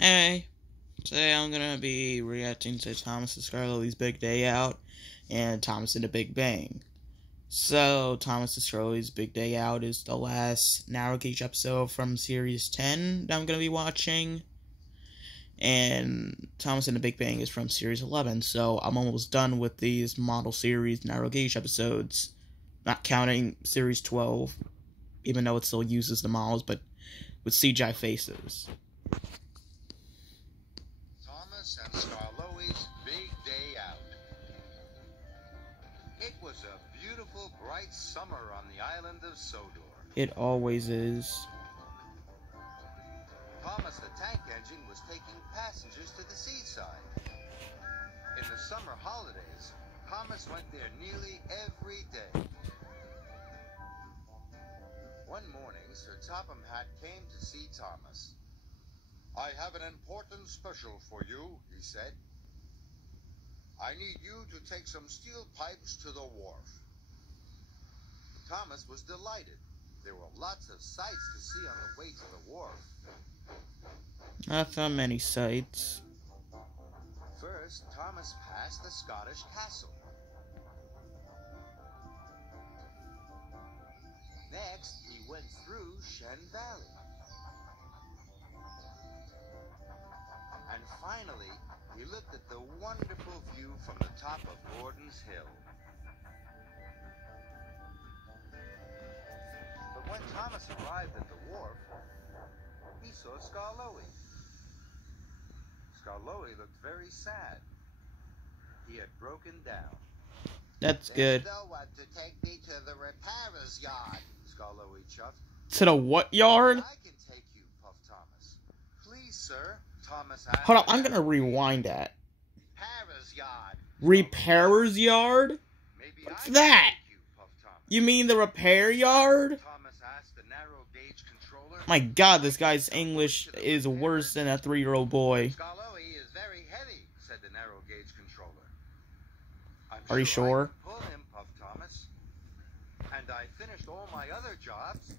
Hey, today I'm gonna be reacting to Thomas and Skarloey's Big Day Out and Thomas and the Big Bang. So, Thomas and Skarloey's Big Day Out is the last narrow gauge episode from Series 10 that I'm gonna be watching. And Thomas and the Big Bang is from Series 11, so I'm almost done with these model series narrow gauge episodes. Not counting Series 12, even though it still uses the models, but with CGI faces. Thomas and Skarloey's Big Day Out. It was a beautiful, bright summer on the island of Sodor. It always is. Thomas the tank engine was taking passengers to the seaside. In the summer holidays, Thomas went there nearly every day. One morning, Sir Topham Hatt came to see Thomas. "I have an important special for you," he said. "I need you to take some steel pipes to the wharf." Thomas was delighted. There were lots of sights to see on the way to the wharf. Not that many sights. First, Thomas passed the Scottish castle. Next, he went through Shen Valley. And finally, he looked at the wonderful view from the top of Gordon's Hill. But when Thomas arrived at the wharf, he saw Skarloey. Skarloey looked very sad. He had broken down. That's good. "There's no one to take me to the repairer's yard," Skarloey chuffed. To the what yard? "I can take you," puffed Thomas. "Please, sir," Thomas asked. Hold on, I'm gonna rewind that. "Repairer's yard." Repairer's yard? "Maybe What's I can that? take you," puffed Thomas. You mean the repair yard? Thomas asked the narrow gauge controller. My god, this guy's English is worse than a 3-year-old boy. "Skarloey is very heavy," said the narrow gauge controller. Are you sure? I can pull him," puffed Thomas. "And I finished all my other jobs."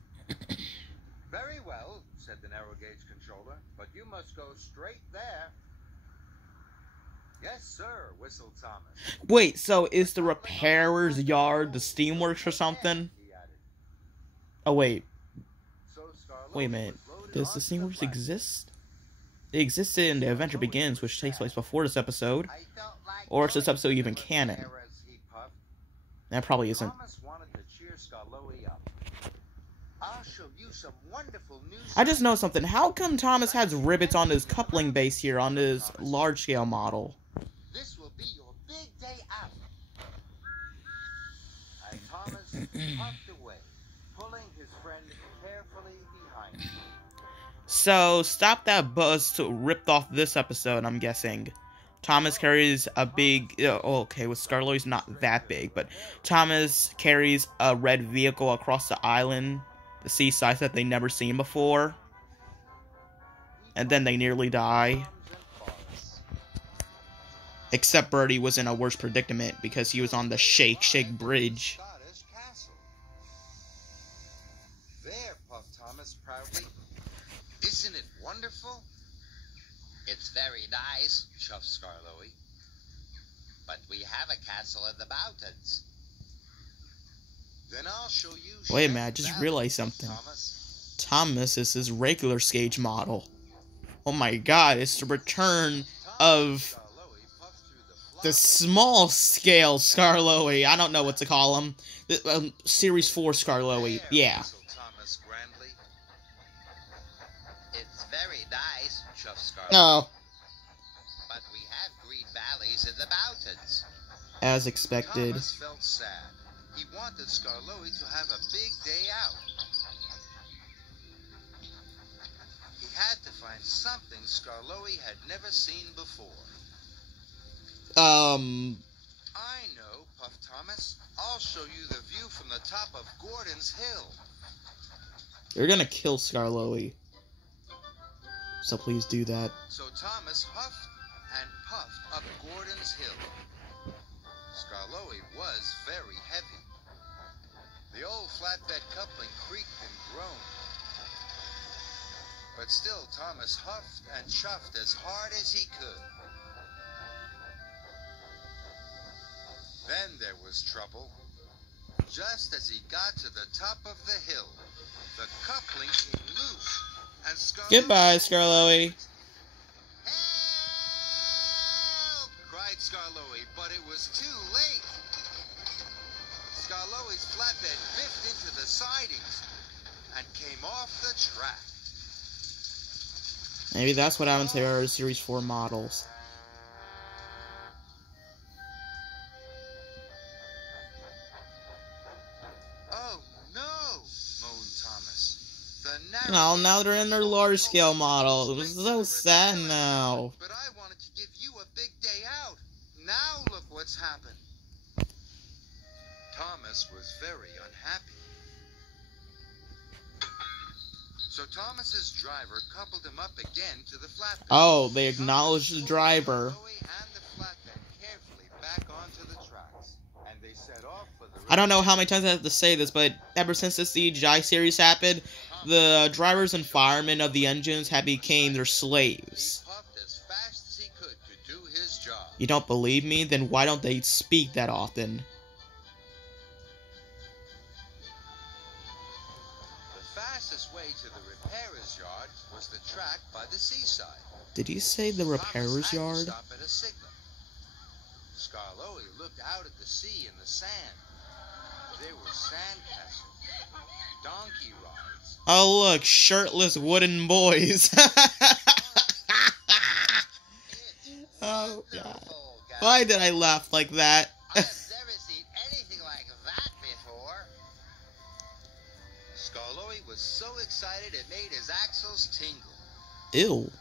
"Very well," said the narrow gauge controller, "but you must go straight there." "Yes, sir," whistled Thomas. Wait, so is the repairer's yard the steamworks or something? He added. Oh, wait. So Skarloey Wait a minute. was loaded Does the onto steamworks wagon. exist? It existed in The Adventure Begins, which takes place before this episode. "I don't like Or is this going episode to even the canon? repairers," he puffed. That probably isn't. Thomas wanted to cheer Skarloey up. "I'll show you some wonderful news." I just know something. How come Thomas has rivets on his coupling base here on his large-scale model? "This will be your big day out." And Thomas puffed away, pulling his friend carefully behind him. So, stop that buzz to ripped off this episode, I'm guessing. Thomas carries a big... okay, with Skarloey's not that big, but Thomas carries a red vehicle across the island, the seaside that they never seen before. And then they nearly die. Except Birdie was in a worse predicament because he was on the Shake Bridge. Scottish castle. "There," puffed Thomas proudly. "Isn't it wonderful?" "It's very nice," chuffed Skarloey. "But we have a castle in the mountains." "Then I'll show you." Wait a minute, I just Valley, realized something. Thomas. Thomas is his regular stage model. Oh my god, it's the return of Skarloey puffed through the small scale Skarloey. I don't know what to call him. Series 4 Skarloey. Yeah. whistled Thomas grandly. "It's very nice," chuffed Skarloey. No, "But we have green valleys in the mountains." as expected. Thomas felt sad. He wanted Skarloey to have a big day out. He had to find something Skarloey had never seen before. "I know," puffed Thomas. "I'll show you the view from the top of Gordon's Hill." You're gonna kill Skarloey. So please do that. So Thomas huffed and puffed up Gordon's Hill. Skarloey was very heavy. The old flatbed coupling creaked and groaned. But still, Thomas huffed and chuffed as hard as he could. Then there was trouble. Just as he got to the top of the hill, the coupling came loose, and Skarloey... Goodbye, Skarloey. Help! Cried Skarloey, but it was too late. Skarloey's flatbed biffed into the sidings and came off the track. Maybe that's what happens to our Series 4 models. Oh no, moaned Thomas. The Well, now they're in their large scale model. It was so sad now. But I wanted to give you a big day out. Now look what's happened. Thomas was very unhappy. So Thomas's driver coupled him up again to the flatbed. Oh, they acknowledged the driver. Skarloey and the flatbed carefully back onto the tracks, and they set off for the... I don't know how many times I have to say this, but ever since the CGI series happened, the drivers and firemen of the engines have become their slaves. He puffed as fast as he could to do his job. You don't believe me? Then why don't they speak that often? The fastest way to the repairer's yard was the track by the seaside. Did he say the repairer's Thomas had to yard? stop at a signal. Skarloey looked out at the sea and the sand. There were sandcastles, donkey rides. Oh look, shirtless wooden boys. Oh god. Wonderful, guys. Why did I laugh like that? I've never seen anything like that before. Skarloey was so excited it made his axles tingle. Ew.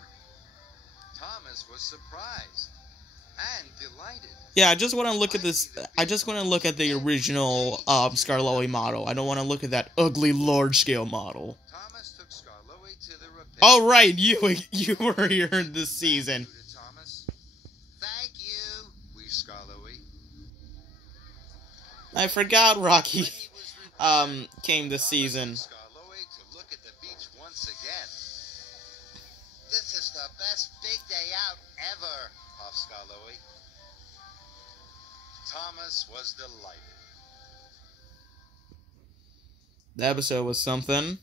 Thomas was surprised and delighted. Yeah, I just want to look at this. I just want to look at the original Skarloey model. I don't want to look at that ugly large-scale model. Thomas took Skarloey to the repair. Oh right, you were here this season. Thomas. Thank you, wheezed Skarloey. I forgot Rocky When he was repaired, came this Thomas season. took Skarloey to look at the beach once again. This is the best big day out ever, puffed Skarloey. Thomas was delighted. The episode was something,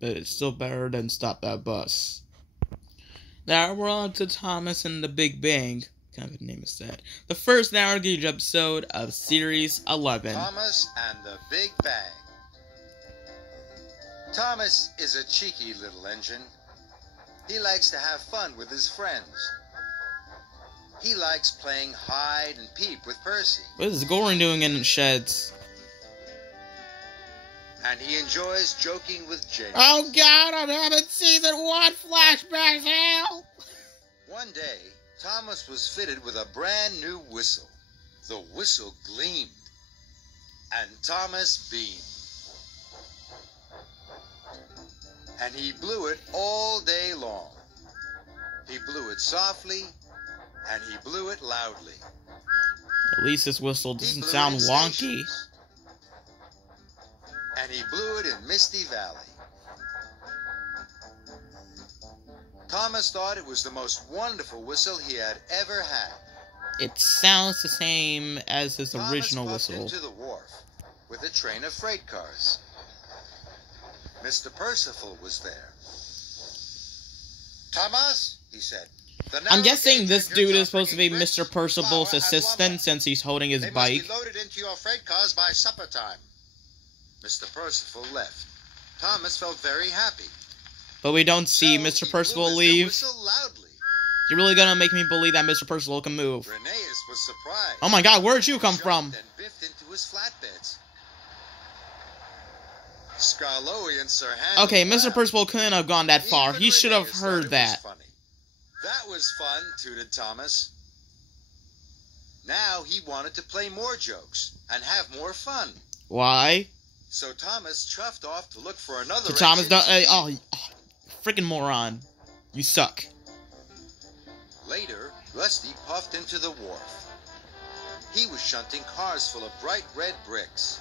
but it's still better than Stop That Bus. Now we're on to Thomas and the Big Bang. What kind of a name is that? The first Now Gauge episode of Series 11. Thomas and the Big Bang. Thomas is a cheeky little engine. He likes to have fun with his friends. He likes playing hide and peep with Percy. What is Goran doing in sheds? And he enjoys joking with James. Oh god, I'm having season 1 flashbacks, help! One day, Thomas was fitted with a brand new whistle. The whistle gleamed. And Thomas beamed. And he blew it all day long. He blew it softly, and he blew it loudly. At least this whistle He doesn't blew sound it in wonky. stations. And he blew it in Misty Valley. Thomas thought it was the most wonderful whistle he had ever had. It sounds the same as his Thomas original puffed whistle. into the wharf with a train of freight cars. Mr. Percival was there. Thomas, he said. I'm guessing this dude is supposed to be Mr. Percival's assistant since he's holding his They must bike. be loaded into your freight cars by supper time. Mr. Percival left. Thomas felt very happy. But we don't see So Mr. he blew Percival his new leave. whistle loudly. You're really gonna make me believe that Mr. Percival can move. Rheneas was surprised. Oh my god, where'd you come Jumped from? and biffed into his flatbeds. Skarloey and Sir Handel Okay, Mr. laughed. Percival couldn't have gone that far. Even He should have Rheneas thought heard it that. was funny. That was fun, tooted Thomas. Now he wanted to play more jokes and have more fun. Why? So Thomas chuffed off to look for another So Thomas, engine. freaking moron. You suck. Later, Rusty puffed into the wharf. He was shunting cars full of bright red bricks.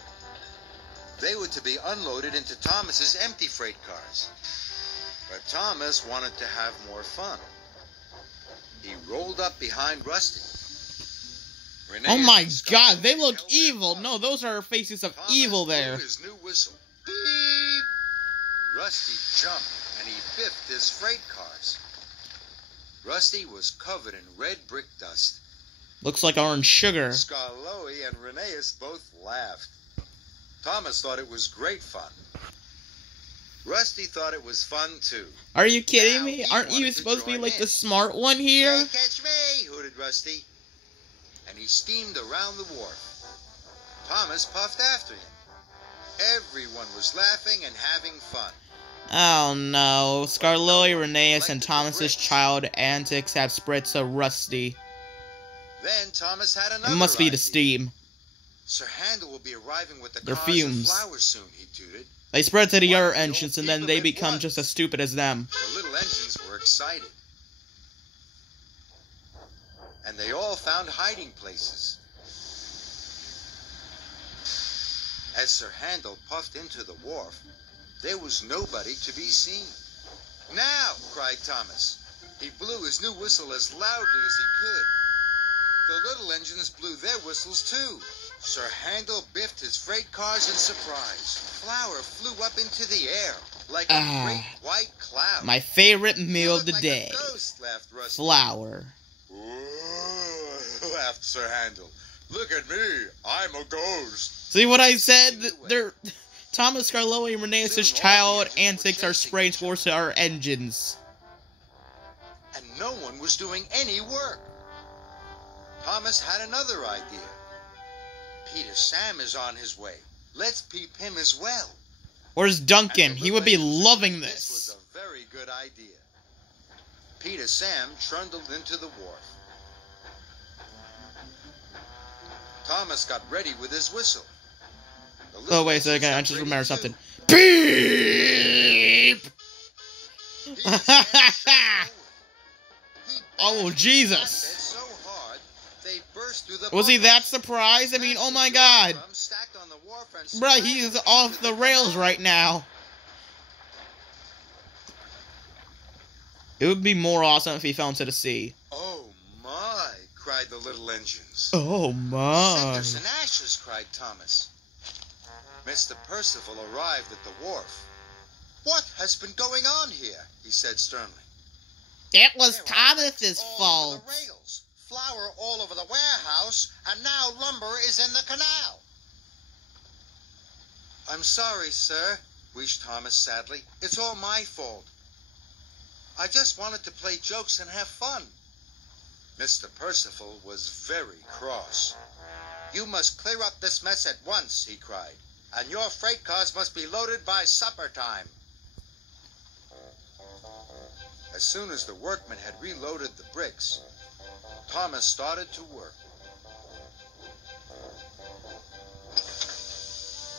They were to be unloaded into Thomas's empty freight cars. But Thomas wanted to have more fun. He rolled up behind Rusty. Oh Rheneas my and Skarloey god, they look held their evil. fun. No, those are faces of Thomas evil blew there. his new whistle. Beep! Rusty jumped and he biffed his freight cars. Rusty was covered in red brick dust. Looks like orange sugar. Skarloey and Rheneas both laughed. Thomas thought it was great fun. Rusty thought it was fun too. Are you kidding Now, me? he Aren't you wanted to supposed to be join like in. the smart one here? Hey, catch me, hooted Rusty. And he steamed around the wharf. Thomas puffed after him. Everyone was laughing and having fun. Oh no, Skarloey, Rheneas, and Collected the Thomas's bricks. child antics have spread so rusty. Then Thomas had another It must be the idea. steam. Sir Handel will be arriving with the Their cars fumes. and flowers soon, he tooted. They spread to the Why, other you'll engines and then keep they them at become once. just as stupid as them. The little engines were excited. And they all found hiding places. As Sir Handel puffed into the wharf, there was nobody to be seen. Now, cried Thomas. He blew his new whistle as loudly as he could. The little engines blew their whistles too. Sir Handel biffed his freight cars in surprise. Flour flew up into the air like a great white cloud. My favorite meal of the like day. A ghost, laughed Rusty. Flour. Ooh, laughed Sir Handel. Look at me, I'm a ghost. See what I said? They're Thomas, Skarloey, and Rheneas' child antics are spraying towards our engines. And no one was doing any work. Thomas had another idea. Peter Sam is on his way. Let's peep him as well. Where's Duncan? And the He would be little engines loving agreed this. was a very good idea. Peter Sam trundled into the wharf. Thomas got ready with his whistle. The little Oh, wait a engines second. I got just ready remembered too. something. Beep! Peter Sam shot forward. He Oh, bashed Jesus. the flatbed so hard, they burst through the Was he that bumpers. surprised? I mean, oh my Crashed god. into the drums stacked on the wharf and Bruh, he is splashed off into the rails canal. right now. It would be more awesome if he fell into the sea. Oh my, cried the little engines. Oh my. Cinders and ashes, cried Thomas. Mr. Percival arrived at the wharf. What has been going on here? He said sternly. It was There are Thomas's bricks all fault. over the rails, flour all over the warehouse, and now lumber is in the canal. I'm sorry, sir, wheezed Thomas sadly. It's all my fault. I just wanted to play jokes and have fun. Mr. Percival was very cross. You must clear up this mess at once, he cried, and your freight cars must be loaded by supper time. As soon as the workmen had reloaded the bricks, Thomas started to work.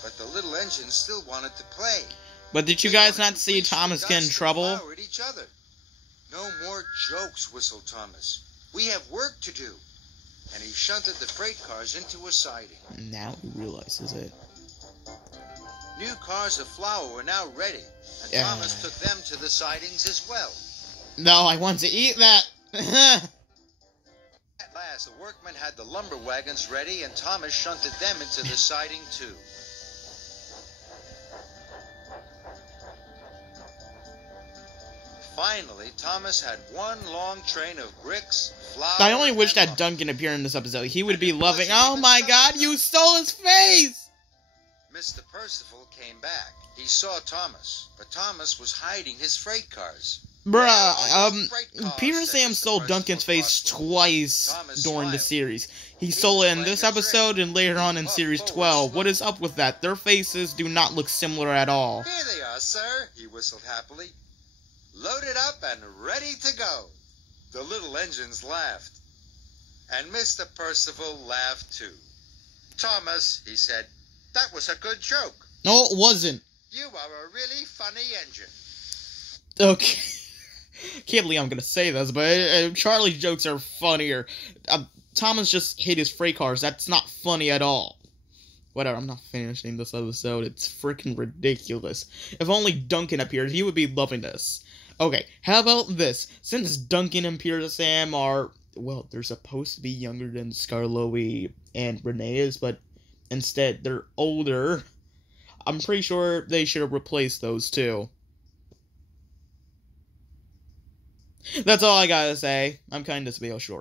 But the little engines still wanted to play. But did you They guys wanted not to see whisk the Thomas get in dust and trouble? flour at each other. No more jokes, whistled Thomas. We have work to do. And he shunted the freight cars into a siding. Now he realizes it. New cars of flour were now ready, and Yeah. Thomas took them to the sidings as well. No, I want to eat that. At last, the workmen had the lumber wagons ready, and Thomas shunted them into the siding too. Finally, Thomas had one long train of bricks, flour, I only wish and that lumber. Duncan appeared in this episode. He would And be it loving. wasn't Oh even my god, summertime. you stole his face! Mr. Percival came back. He saw Thomas, but Thomas was hiding his freight cars. Bruh, Freight cars, Peter said Sam Mr. stole Percival Duncan's face crossly. twice Thomas during the smiled. series. He was stole it in playing this a trick. episode and later on in Up series forward 12. What slow. is up with that? Their faces do not look similar at all. Here they are, sir, he whistled happily. Loaded up and ready to go. The little engines laughed. And Mr. Percival laughed too. Thomas, he said, that was a good joke. No, it wasn't. You are a really funny engine. Okay. Can't believe I'm gonna say this, but Charlie's jokes are funnier. Thomas just hit his freight cars. That's not funny at all. Whatever, I'm not finishing this episode. It's freaking ridiculous. If only Duncan appeared, he would be loving this. Okay, how about this? Since Duncan and Peter Sam are, well, they're supposed to be younger than Skarloey and Renee is, but instead they're older. I'm pretty sure they should have replaced those two. That's all I gotta say. I'm kind of short.